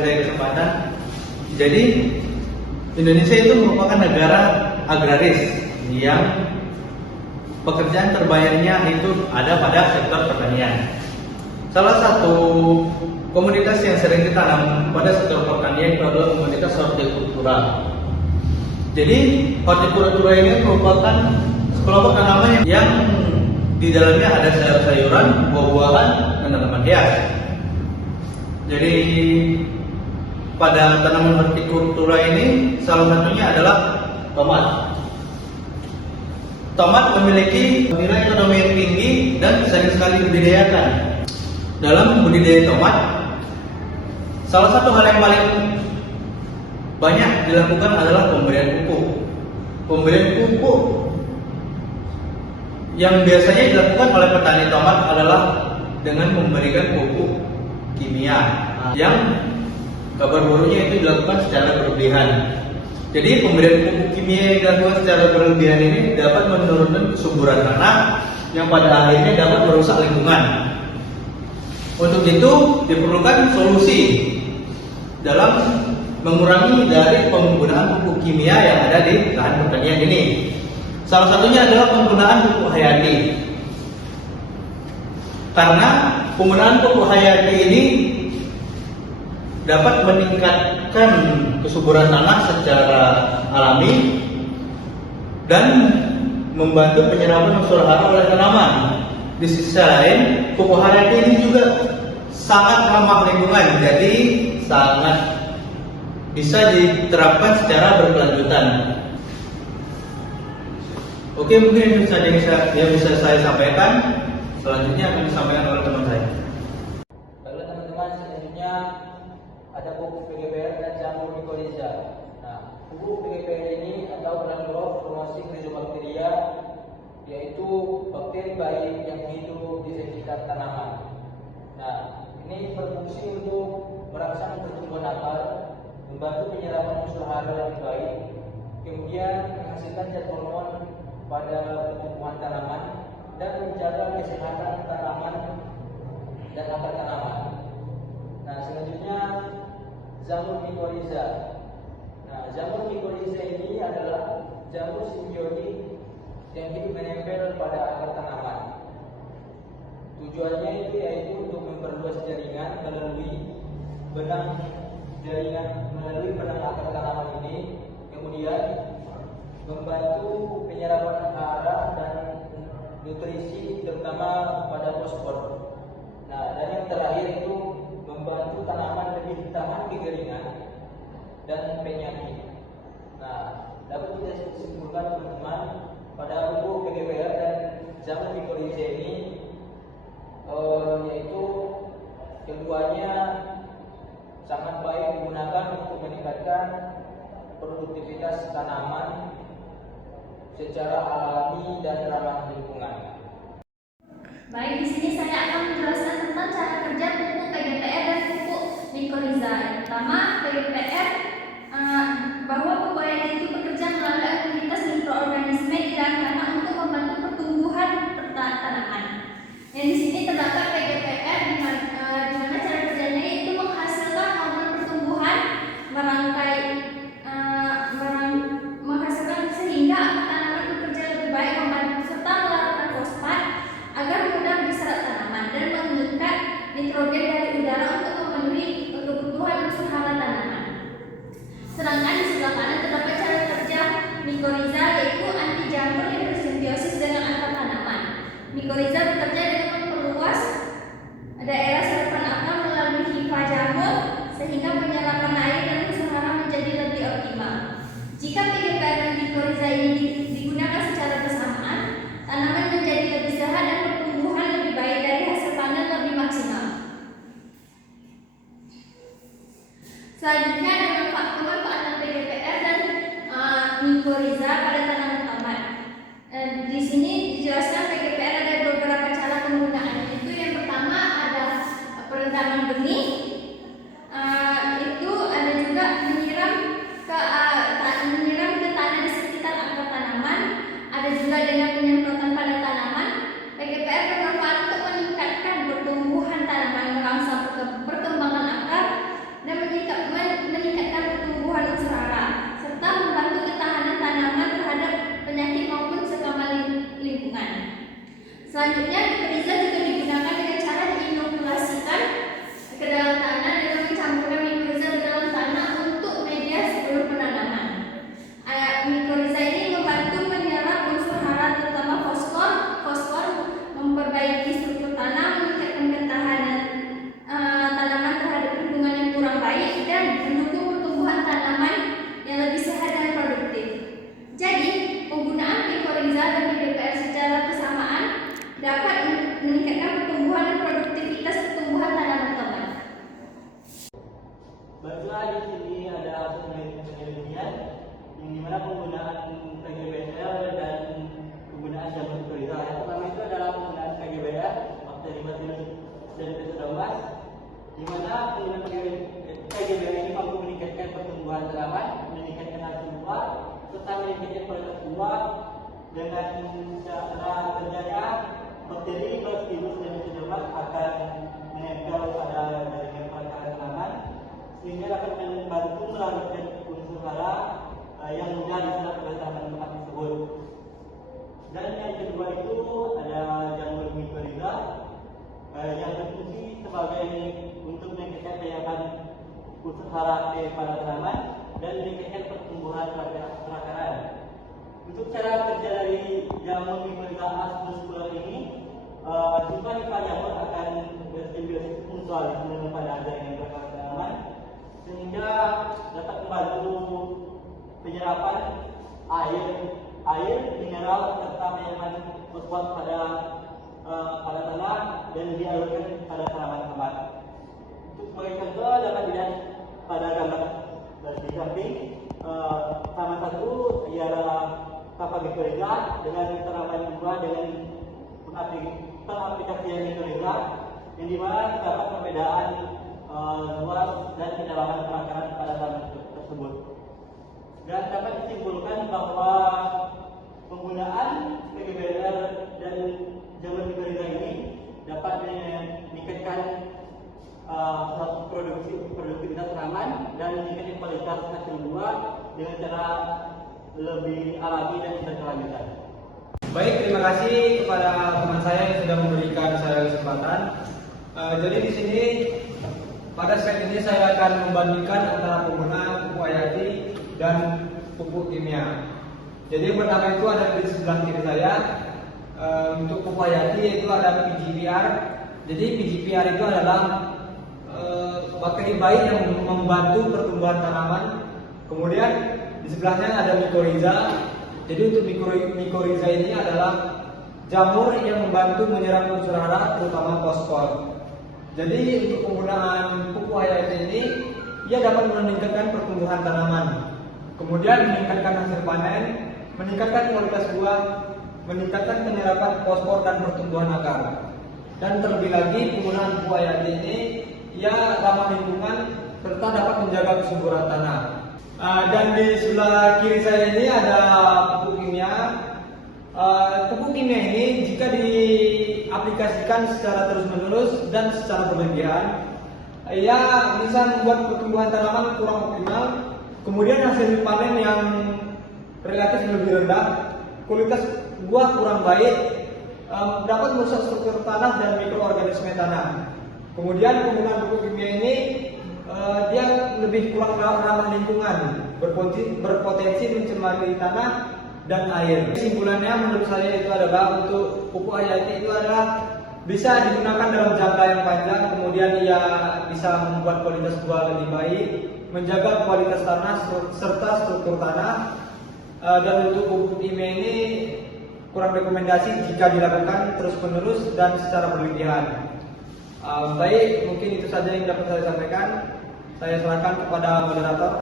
saya kesempatan. Jadi Indonesia itu merupakan negara agraris yang pekerjaan terbanyaknya itu ada pada sektor pertanian. Salah satu komoditas yang sering ditanam pada sektor pertanian itu adalah komoditas hortikultura. Jadi hortikultura ini merupakan kelompok tanaman yang di dalamnya ada sayur-sayuran, buah-buahan, dan tanaman hias. Jadi pada tanaman hortikultura ini salah satunya adalah tomat. Tomat memiliki nilai ekonomi yang tinggi dan sering sekali dibudidayakan. Dalam budidaya tomat, salah satu hal yang paling banyak dilakukan adalah pemberian pupuk. Pemberian pupuk yang biasanya dilakukan oleh petani tomat adalah dengan memberikan pupuk kimia, yang kabar buruknya itu dilakukan secara berlebihan. Jadi pemberian pupuk kimia yang dilakukan secara berlebihan ini dapat menurunkan kesuburan tanah yang pada akhirnya dapat merusak lingkungan. Untuk itu diperlukan solusi dalam mengurangi dari penggunaan pupuk kimia yang ada di lahan pertanian ini. Salah satunya adalah penggunaan pupuk hayati. Karena penggunaan pupuk hayati ini dapat meningkatkan kesuburan tanah secara alami dan membantu penyerapan unsur hara oleh tanaman. Di sisi lain, pupuk hayati ini juga sangat ramah lingkungan, jadi sangat bisa diterapkan secara berkelanjutan. Oke, mungkin itu saja yang bisa saya sampaikan. Selanjutnya akan disampaikan oleh teman saya. Baiklah teman-teman, selanjutnya ada pupuk PGPR dan jamur mycorrhiza. Nah, pupuk PGPR ini atau Granular Formasi Rhizobacteria, yaitu bakteri baik yang hidup di sekitar tanaman. Nah, ini berfungsi untuk merangsang pertumbuhan akar, membantu penyerapan unsur hara yang baik, kemudian menghasilkan zat hormon pada pertumbuhan tanaman dan menjaga kesehatan tanaman dan akar tanaman. Nah, selanjutnya jamur mycorrhiza. Nah, jamur mycorrhiza ini adalah jamur simbiotik yang hidup menempel pada akar tanaman. Tujuannya itu yaitu untuk memperluas jaringan melalui benang akar tanaman ini, kemudian membantu penyerapan hara dan nutrisi terutama pada fosfor. Nah, dan yang terakhir itu membantu tanaman lebih tahan kekeringan dan penyakit. Nah, dapat kita simpulkan teman-teman, pada pupuk PGPR dan jamur mycorrhiza ini yaitu keduanya sangat baik digunakan untuk meningkatkan produktivitas tanaman secara alami dan ramah lingkungan. Baik, di sini saya akan menjelaskan tentang cara kerja pupuk PGPR dan pupuk mycorrhiza. Yang pertama, PGPR bahwa pupuk itu bekerja melalui aktivitas mikroorganisme di dalam tanah untuk membantu pertumbuhan tanaman. Yang di sini terdapat PGPR di mana cara kerjanya itu menghasilkan hormon pertumbuhan, menghasilkan sehingga tanaman bekerja lebih baik, membantu serta melarutkan fosfat agar mudah diserap tanaman dan mengikat nitrogen dari udara untuk memenuhi kebutuhan unsur hara tanaman. Sedangkan di sebelah kanan terdapat cara kerja mycorrhiza, yaitu anti jamur yang bersimbiosis dengan akar tanaman. Mycorrhiza bekerja dengan memperluas daerah serapan akar melalui hifa jamur sehingga penyerapan air dan unsur hara menjadi lebih optimal. Jika PGPR dan mycorrhiza ini digunakan secara bersamaan, tanaman menjadi lebih sehat dan pertumbuhan lebih baik dari hasil panen lebih maksimal. Selanjutnya ada pemanfaatan PGPR dan mycorrhiza pada tanaman tomat. Di sini dijelaskan PGPR ada beberapa cara penggunaannya. Itu yang pertama ada perendaman benih, itu ada juga menyiram ke tanah di sekitar akar tanaman, ada juga dengan penyemprotan pada tanaman. PGPR bermanfaat untuk meningkatkan pertumbuhan tanaman, merangsang perkembangan akar dan meningkatkan kedua di sini ada hasil penelitian yang dimana penggunaan PGBL dan penggunaan jamur mikoriza. Yang pertama itu adalah penggunaan PGBL bakteri Bacillus cereus, di mana penggunaan PGBL ini mampu meningkatkan pertumbuhan tanaman, meningkatkan hasil buah, serta meningkatkan kualitas buah dengan cara kerjanya bakteri Bacillus cereus akan menempel pada jaringan perakaran tanaman sehingga dapat membantu melarutkan unsur hara yang mudah diserap oleh tanaman tempat tersebut. Dan yang kedua itu ada jamur mikoriza yang berfungsi sebagai untuk meningkatkan daya unsur hara pada tanaman dan meningkatkan pertumbuhan perakaran. Untuk cara kerja dari jamur mikoriza muskular ini, jumlah nipah jamur akan bersimbiosis mutualisme pada jaringan perakaran tanaman sehingga dapat membantu penyerapan air, mineral serta penyaman fosfat pada tanah dan dialirkan pada tanaman tempat. Untuk sebagai contoh dapat dilihat pada gambar di samping. Tanaman satu ialah Tafa mikoriza dengan tanaman buah dengan pengaplikasian mikoriza yang dimana terdapat perbedaan luas dan kedalaman perakaran pada tanaman tersebut. Dan dapat disimpulkan bahwa penggunaan PGBL dan jamur mikoriza ini dapat meningkatkan produktivitas tanaman dan meningkatkan kualitas hasil buah dengan cara lebih alami dan berkelanjutan. Baik, terima kasih kepada teman saya yang sudah memberikan saya kesempatan. Jadi di sini pada slide ini saya akan membandingkan antara penggunaan pupuk hayati dan pupuk kimia. Jadi yang pertama itu ada di sebelah kiri saya. Untuk pupuk hayati itu ada PGPR. Jadi PGPR itu adalah bakteri baik yang membantu pertumbuhan tanaman. Kemudian di sebelahnya ada mikoriza. Jadi untuk mikoriza ini adalah jamur yang membantu menyerap unsur hara terutama fosfor. Jadi untuk penggunaan pupuk hayati ini ia dapat meningkatkan pertumbuhan tanaman, kemudian meningkatkan hasil panen, meningkatkan kualitas buah, meningkatkan penyerapan fosfor dan pertumbuhan akar. Dan terlebih lagi penggunaan pupuk hayati ini ia ramah lingkungan serta dapat menjaga kesuburan tanah. Dan di sebelah kiri saya ini ada pupuk kimia. Pupuk kimia ini jika diaplikasikan secara terus-menerus dan secara berlebihan, ia bisa membuat pertumbuhan tanaman kurang optimal, kemudian hasil panen yang relatif lebih rendah, kualitas buah kurang baik, dapat merusak struktur tanah dan mikroorganisme tanah. Kemudian penggunaan pupuk kimia ini dia lebih kurang ramah lingkungan, berpotensi mencemari tanah dan air. Kesimpulannya menurut saya itu adalah untuk pupuk hayati itu adalah bisa digunakan dalam jangka yang panjang, kemudian ia bisa membuat kualitas buah lebih baik, menjaga kualitas tanah serta struktur tanah. Dan untuk pupuk kimia ini kurang rekomendasi jika dilakukan terus-menerus dan secara berlebihan. Baik, mungkin itu saja yang dapat saya sampaikan. Saya serahkan kepada moderator.